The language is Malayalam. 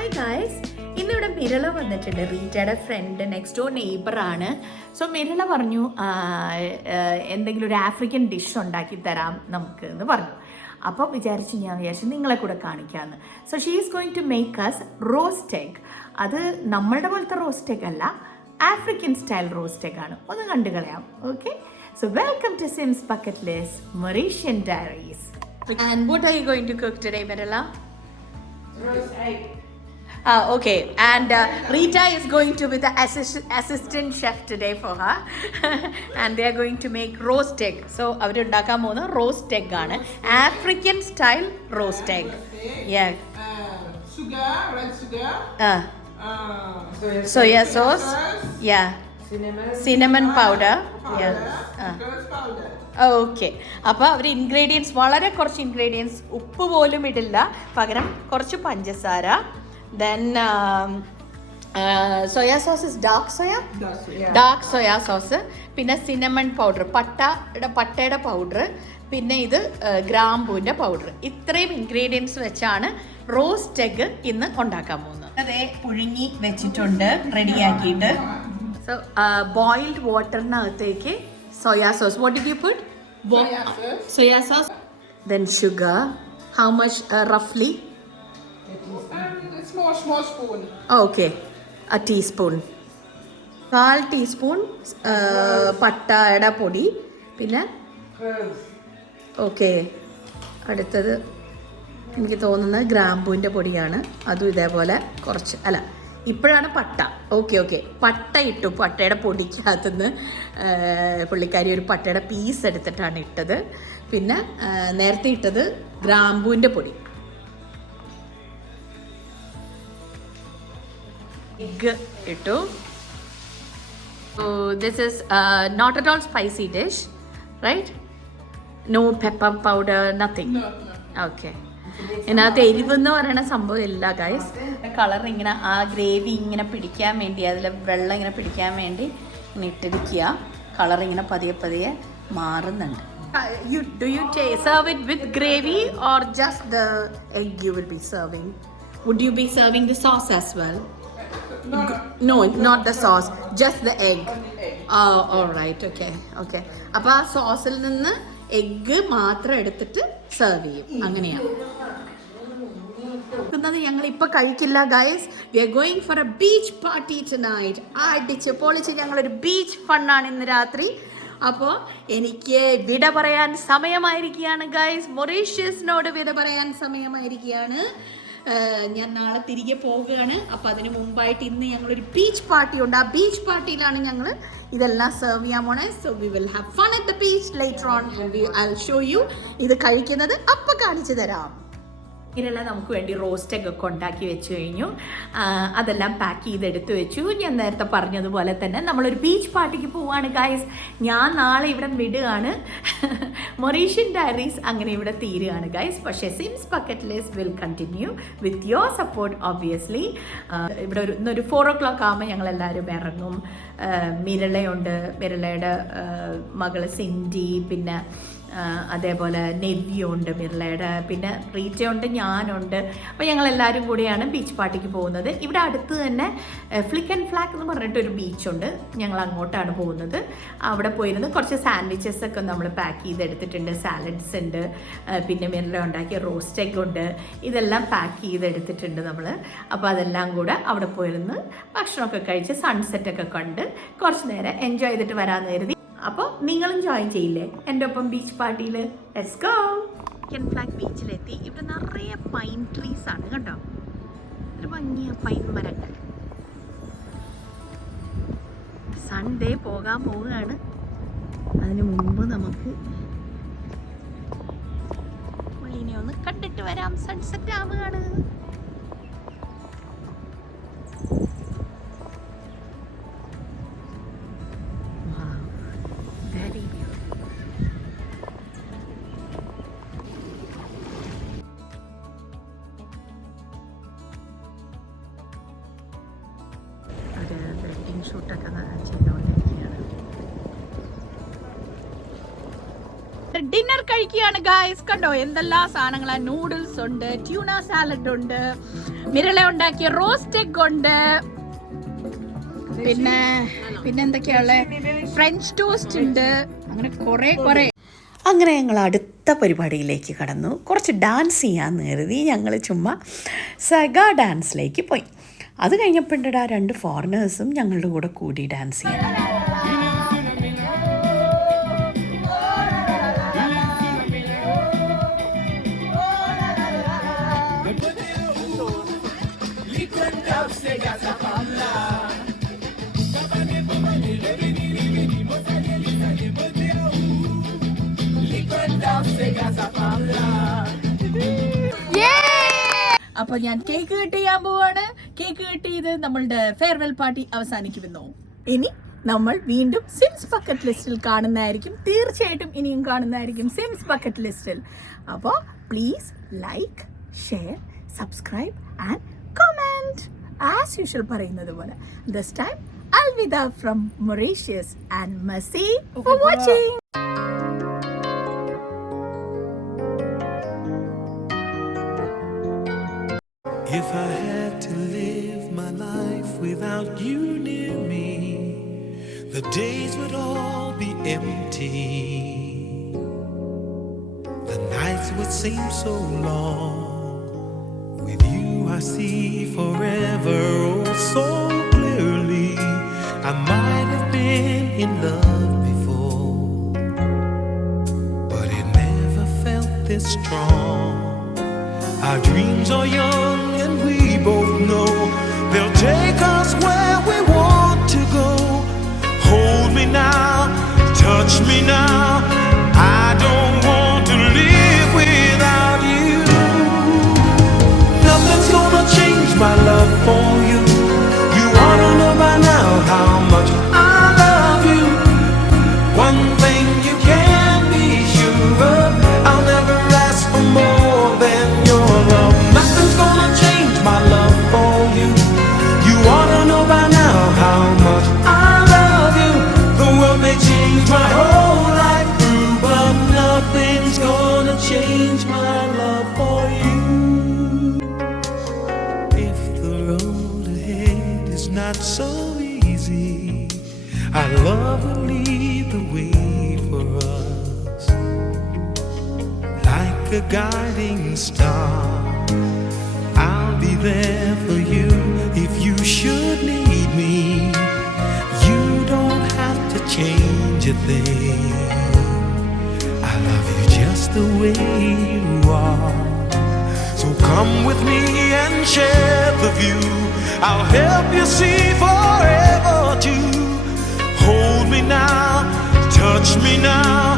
ഹായ് ഗായ്സ്, ഇന്നിവിടെ മിരള വന്നിട്ടുണ്ട്. റീറ്റയുടെ ഫ്രണ്ട്, നെക്സ്റ്റ് ഡോർ നെയ്ബറാണ്. സോ മിരള പറഞ്ഞു എന്തെങ്കിലും ഒരു ആഫ്രിക്കൻ ഡിഷ് ഉണ്ടാക്കി തരാം നമുക്ക് എന്ന് പറഞ്ഞു. അപ്പോൾ ഞാൻ വിചാരിച്ചു നിങ്ങളെ കൂടെ കാണിക്കാമെന്ന്. So she is going to make us roast egg. അത് നമ്മളുടെ പോലത്തെ റോസ്റ്റ് എഗ് അല്ല, ആഫ്രിക്കൻ സ്റ്റൈൽ റോസ്റ്റ് എഗ് ആണ്. ഒന്ന് കണ്ടു കളയാം. Okay, so welcome to Sims bucket list Mauritian Diaries. And what are you going to cook today, Mirala? Roast egg. Okay, and Rita is going to be the assistant chef today for her. And they are going to make roast egg. So അവർ ഉണ്ടാക്കാൻ പോകുന്ന റോസ്റ്റ് എഗ് ആണ്, African style roast egg. Yeah. Sugar, red sugar. Soya sauce. Yeah. Cinnamon powder. Yeah. Powder. Okay, അപ്പോൾ അവർ ഇൻഗ്രീഡിയൻസ് വളരെ കുറച്ച് ഇൻഗ്രീഡിയൻസ്, ഉപ്പ് പോലും ഇടില്ല, പകരം കുറച്ച് പഞ്ചസാര, then soya sauce is dark soya sauce, പിന്നെ സിനമൺ പൗഡർ, പട്ടയുടെ പൗഡർ, പിന്നെ ഇത് ഗ്രാമ്പൂവിൻ്റെ പൗഡർ. ഇത്രയും ഇൻഗ്രീഡിയൻസ് വെച്ചാണ് റോസ്റ്റ് എഗ് ഇന്ന് ഉണ്ടാക്കാൻ പോകുന്നത്. അതേ പുഴുങ്ങി വെച്ചിട്ടുണ്ട് റെഡിയാക്കിയിട്ട്. സോ ബോയിൽഡ് വാട്ടറിനകത്തേക്ക് soya sauce. What did you put? Soya sauce. Then sugar. How much roughly? A small spoon. Okay, a teaspoon. 1/4 teaspoon പട്ടയുടെ പൊടി, പിന്നെ ഓക്കെ, അടുത്തത് എനിക്ക് തോന്നുന്നത് ഗ്രാമ്പൂവിൻ്റെ പൊടിയാണ്. അതും ഇതേപോലെ കുറച്ച്, അല്ല ഇപ്പോഴാണ് പട്ട. ഓക്കെ, പട്ട ഇട്ടു. പട്ടയുടെ പൊടിക്കകത്തുനിന്ന് പുള്ളിക്കാരി ഒരു പട്ടയുടെ പീസ് എടുത്തിട്ടാണ് ഇട്ടത്. പിന്നെ നേരത്തെ ഇട്ടത് ഗ്രാമ്പൂവിൻ്റെ പൊടി. എഗ് ഇട്ടു. This is not at all spicy dish, right? No pepper powder, nothing. Okay, ഇതിനകത്ത് എരിവെന്ന് പറയുന്ന സംഭവം ഇല്ല ഗൈസ്. കളർ ഇങ്ങനെ ആ ഗ്രേവി ഇങ്ങനെ പിടിക്കാൻ വേണ്ടി, അതിൽ വെള്ളം ഇങ്ങനെ പിടിക്കാൻ വേണ്ടി ഇങ്ങനെ ഇട്ടിരിക്കുക. കളർ ഇങ്ങനെ പതിയെ മാറുന്നുണ്ട്. Do you serve it with gravy or just the egg you will be serving? Would you be serving the sauce as well? No, not the sauce, just the egg. Oh, all right, okay. അപ്പോൾ ആ സോസിൽ നിന്ന് എഗ്ഗ് മാത്രം എടുത്തിട്ട് സെർവ് ചെയ്യും, അങ്ങനെയാണ്. ഞങ്ങൾ ഇപ്പൊ കഴിക്കില്ല guys. We are going for a beach party tonight. അടിച്ച് പൊളിച്ച് ഞങ്ങളൊരു ബീച്ച് ഫണ്ണാണ് ഇന്ന് രാത്രി. അപ്പോൾ എനിക്ക് വിട പറയാൻ സമയമായിരിക്കുകയാണ് ഗൈസ്. മൊറീഷ്യസിനോട് വിട പറയാൻ സമയമായിരിക്കുകയാണ്. ഞാൻ നാളെ തിരികെ പോവുകയാണ്. അപ്പോൾ അതിന് മുമ്പായിട്ട് ഇന്ന് ഞങ്ങളൊരു ബീച്ച് പാർട്ടി ഉണ്ട്. ആ ബീച്ച് പാർട്ടിയിലാണ് ഞങ്ങൾ ഇതെല്ലാം സെർവ് ചെയ്യാൻ പോണേ. So we will have fun at the beach later on. I will show you ഇത് കഴിക്കുന്നത്. അപ്പം കാണിച്ചു തരാം. ഇതിനെല്ലാം നമുക്ക് വേണ്ടി റോസ്റ്റ് എഗ് ഒക്കെ ഉണ്ടാക്കി വെച്ച് കഴിഞ്ഞു. അതെല്ലാം പാക്ക് ചെയ്തെടുത്ത് വെച്ചു. ഞാൻ നേരത്തെ പറഞ്ഞതുപോലെ തന്നെ നമ്മളൊരു ബീച്ച് പാർട്ടിക്ക് പോവുകയാണ് ഗൈസ്. ഞാൻ നാളെ ഇവിടെ വിടുകയാണ്. മൊറീഷ്യൻ ഡയറീസ് അങ്ങനെ ഇവിടെ തീരുകയാണ് ഗൈസ്. പക്ഷേ sims bucket list will continue with your support obviously. ഇവിടെ ഇന്നൊരു 4 o'clock ആകുമ്പോൾ ഞങ്ങളെല്ലാവരും ഇറങ്ങും. മിരളയുണ്ട്, മിരളയുടെ മകള് സിൻഡി, പിന്നെ അതേപോലെ നെവ്യുണ്ട് മിർലയുടെ, പിന്നെ റീറ്റയുണ്ട്, ഞാനുണ്ട്. അപ്പോൾ ഞങ്ങളെല്ലാവരും കൂടിയാണ് ബീച്ച് പാർട്ടിക്ക് പോകുന്നത്. ഇവിടെ അടുത്ത് തന്നെ ഫ്ലിക്ക് ആൻഡ് ഫ്ലാക്ക് എന്ന് പറഞ്ഞിട്ടൊരു ബീച്ചുണ്ട്. ഞങ്ങൾ അങ്ങോട്ടാണ് പോകുന്നത്. അവിടെ പോയിരുന്ന് കുറച്ച് സാൻഡ്വിച്ചസ് ഒക്കെ നമ്മൾ പാക്ക് ചെയ്തെടുത്തിട്ടുണ്ട്. സാലഡ്സ് ഉണ്ട്, പിന്നെ മിർല ഉണ്ടാക്കിയ റോസ്റ്റ് എഗ് ഉണ്ട്. ഇതെല്ലാം പാക്ക് ചെയ്തെടുത്തിട്ടുണ്ട് നമ്മൾ. അപ്പോൾ അതെല്ലാം കൂടെ അവിടെ പോയിരുന്ന് ഭക്ഷണമൊക്കെ കഴിച്ച് സൺസെറ്റൊക്കെ കണ്ട് കുറച്ച് നേരം എൻജോയ് ചെയ്തിട്ട് വരാമെന്ന് കരുതി. അപ്പോൾ നിങ്ങളും ജോയിൻ ചെയ്യില്ലേ എൻ്റെ ഒപ്പം ബീച്ച് പാർട്ടിയിൽ? Let's go. Flick and Flack ബീച്ചിലെത്തി. ഇവിടെ നിറയെ പൈൻ ട്രീസ് ആണ് കണ്ടോ, ഒരു ഭംഗിയ പൈൻ മരങ്ങൾ. സൺഡേ പോകാൻ പോവുകയാണ്. അതിന് മുമ്പ് നമുക്ക് പുള്ളിനെ ഒന്ന് കണ്ടിട്ട് വരാം. സൺസെറ്റ് ആവുകയാണ്. വെഡിങ് ഷൂട്ടൊക്കെ ചെയ്തുകൊണ്ടിരിക്കുകയാണ്. ഡിന്നർ കഴിക്കുകയാണ് ഗായ്സ്. കണ്ടോ എന്തെല്ലാം സാധനങ്ങളാ. നൂഡിൽസ് ഉണ്ട്, ട്യൂണ സാലഡ് ഉണ്ട്, മിരള ഉണ്ടാക്കിയ റോസ്റ്റ് എഗ് ഉണ്ട്, പിന്നെ എന്തൊക്കെയുള്ള ഫ്രഞ്ച് ടോസ്റ്റ് ഉണ്ട്. അങ്ങനെ കുറെ അങ്ങനെ ഞങ്ങൾ അടുത്ത പരിപാടിയിലേക്ക് കടന്നു. കുറച്ച് ഡാൻസ് ചെയ്യാമെന്ന് കരുതി ഞങ്ങൾ ചുമ്മാ സഗ ഡാൻസിലേക്ക് പോയി. അത് കഴിഞ്ഞപ്പോഴാ 2 ഫോറിനേഴ്സും ഞങ്ങളുടെ കൂടെ കൂടി ഡാൻസ് ചെയ്യാൻ. അപ്പൊ ഞാൻ കേക്ക് കട്ട് ചെയ്യാൻ പോവാണ്. കേക്ക് കട്ട് ചെയ്ത് നമ്മളുടെ ഫെയർവെൽ പാർട്ടി അവസാനിക്കുമെന്നോ. ഇനി നമ്മൾ വീണ്ടും സിംസ് ബക്കറ്റ് ലിസ്റ്റിൽ കാണുന്നതായിരിക്കും. തീർച്ചയായിട്ടും ഇനിയും കാണുന്നതായിരിക്കും സിംസ് ബക്കറ്റ് ലിസ്റ്റിൽ. അപ്പോൾ please like, share, subscribe and comment. As usual പറയുന്നത് പോലെ ദിസ് ടൈം അൽവിദ from Mauritius and merci for watching. If I had to live my life without you near me, the days would all be empty. The nights would seem so long. With you I see forever oh so clearly. I might have been in love before, but it never felt this strong. Our dreams are young and we both know they'll take us where we want to go. Hold me now, touch me now. I don't want to live without you. Nothing's gonna change my love for you. You ought to know by now how much I love you. One thing you can be sure of, I'll never ask for more than your love. Nothing's gonna change my love for you. You ought to know by now how much I love you. The world may change my whole life through, but nothing's gonna change my love for you. If the road ahead is not so easy, our love will lead the way for us. Like a guiding star, I'll be there for you if you should need me. You don't have to change a thing. I love you just the way you are. So come with me and share the view. I'll help you see forever too. Hold me now, touch me now.